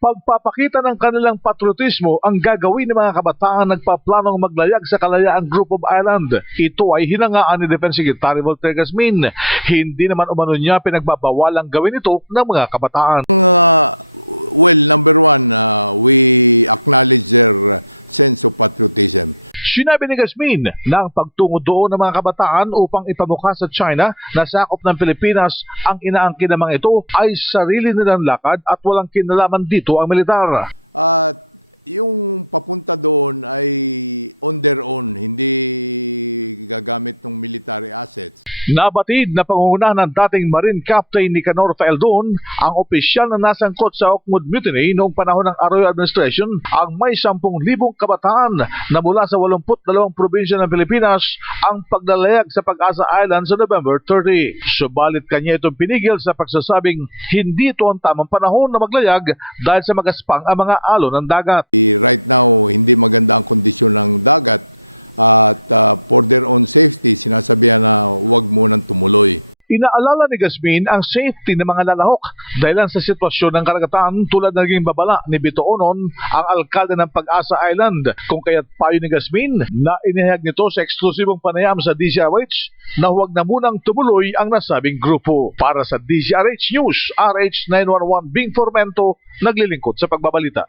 Pagpapakita ng kanilang patriotismo ang gagawin ng mga kabataan nagpaplanong maglayag sa Kalayaan Group of Island. Ito ay hinangaan ni Defense Secretary Voltaire Gasmin. Hindi naman umano niya pinagbabawalang gawin ito ng mga kabataan. Sinabi ni Gasmin na ang pagtungo doon ng mga kabataan upang ipamukha sa China na sakop ng Pilipinas ang inaangkin ng mga ito ay sarili nilang lakad at walang kinalaman dito ang militar. Nabatid na pangungunahan ng dating Marine Captain Nicanor Faeldon ang opisyal na nasangkot sa Okmod Mutiny noong panahon ng Arroyo Administration ang may 10,000 kabataan na mula sa 82 probinsya ng Pilipinas ang paglalayag sa Pag-asa Island sa November 30. Subalit kanya itong pinigil sa pagsasabing hindi ito ang tamang panahon na maglayag dahil sa magaspang ang mga alon ng dagat. Inaalala ni Gasmin ang safety ng mga lalahok dahil sa sitwasyon ng karagatan tulad ng naging babala ni Bito Onon, ang alkalde ng Pag-asa Island, kung kaya't payo ni Gasmin na inihayag nito sa eksklusibong panayam sa DZRH na huwag na munang tumuloy ang nasabing grupo. Para sa DZRH News, RH911 Bing Formento, naglilingkod sa pagbabalita.